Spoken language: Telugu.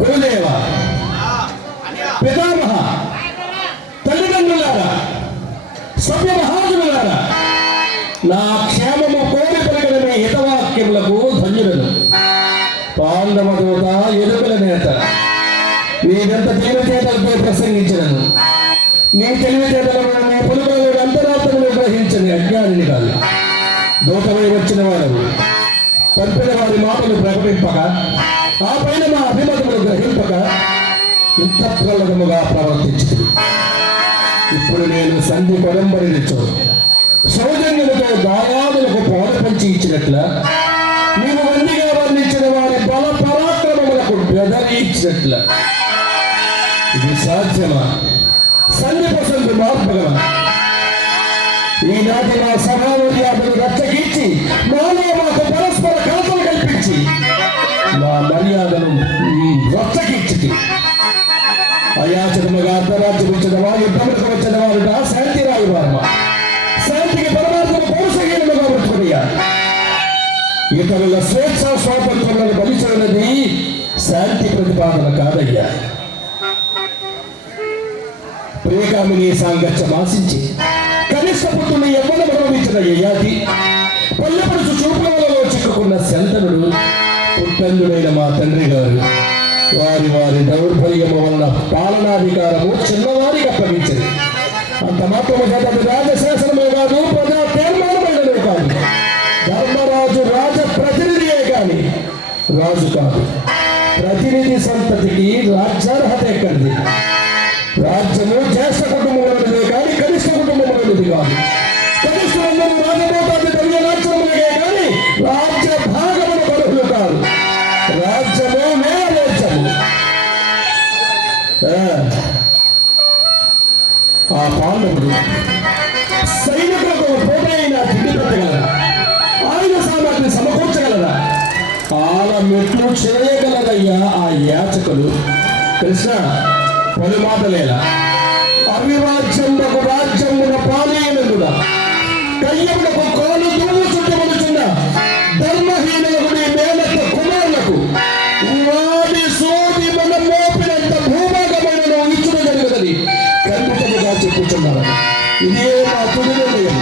గురుదేవ, పితామహ, తల్లిదండ్రులారా, సభ్య మహాజనులారా, నా క్షేమము కోరి పలికిన హితవాక్యములకు ధన్యులను. పాండవ దూత, ఎదుగుల నేత, నీవెంత తెలివితేటలతో ప్రసంగించినను, నీ తెలివితేటలను నీ పులుగులను అంతరాత్మను గ్రహించని అజ్ఞానిని కాదు. దూతమై వచ్చిన వారు పంపిన వారి మాటలు ప్రకటింపక, ఆ పైన మా అభిమతములు గ్రహింపక ఇంత ప్రలగముగా ప్రవర్తించింది. ఇప్పుడు నేను సంధి కొడంబడినచో సౌజన్యముతో దాయాదులకు పోడ పంచి ఇచ్చినట్ల, నీవు వందిగా వర్ణించిన వారి బల పరాక్రమములకు బెదరి ఇచ్చినట్ల, ఇది సాధ్యమా? సంధి పసందు మార్పగలమా? ఈనాటి మా సమానుర్యాలను రచ్చగించి మాలో మాకు పరస్పర కలతలు కల్పించి మా మర్యాదను రచ్చగించి అయాచనముగా అర్ధరాజ్యం వచ్చిన వారు, యుద్ధములకు వచ్చిన వారుట శాంతి రాయవారమ, శాంతికి పరమాత్మ పౌరుషహీనముగా ఉంటున్నాయా? ఇతరుల స్వేచ్ఛ స్వాతంత్రములను బలిచనది శాంతి ప్రతిపాదన కాదయ్యా. ప్రియకామిని సాంగత్యం ఆశించి కనిష్ట పుత్రుని ఎవ్వరు గౌరవించిన యయాతి, పల్లెపడుచు చూపులలో చిక్కుకున్న శంతనుడు, పుట్టందుడైన మా తండ్రి గారు వారి వారి దౌర్బల్యము వలన పాలనాధికారము చిన్నవారికి అప్పగించింది. అంత మాత్రము చేత రాజశాసనమే కాదు, ప్రజా తీర్మానమైనదే కాదు. ధర్మరాజు రాజ ప్రతినిధియే కాని రాజు కాదు. ప్రతినిధి సంతతికి రాజ్యార్హత ఎక్కడిది? రాజ్యము జ్యేష్ఠ కుటుంబంలోనిదే కానీ కనిష్ట కుటుంబంలోనిది కాదు. కనిష్ఠులందరూ రాజభోగాన్ని తగిన రాజ్యములకే కానీ రాజ్య భాగముల పరువులు కాదు. రాజ్యము నేరము. ఆ పాండవుడు సైనికులకు పోటైన తిండి పెట్టగలరా? ఆయుధ సామర్థ్యం సమకూర్చగలరా? ఆల మెట్లు చేయగలరయ్యా ఆ యాచకులు. కృష్ణ, పలు మాటలేలా అవిరాజ్యములకు రాజ్యమున పాలేయనుగా కయ్యములకు కాలు దూము చుట్టమనుచున్న ధర్మహీనులకు నీ మేనత్త కుమారులకు వాడి సోది మన మోపినంత భూభాగమైన ఇచ్చుడు జరుగుతుంది ఖండితముగా చెప్పుచున్నారు. ఇదే మా తుది నిర్ణయం.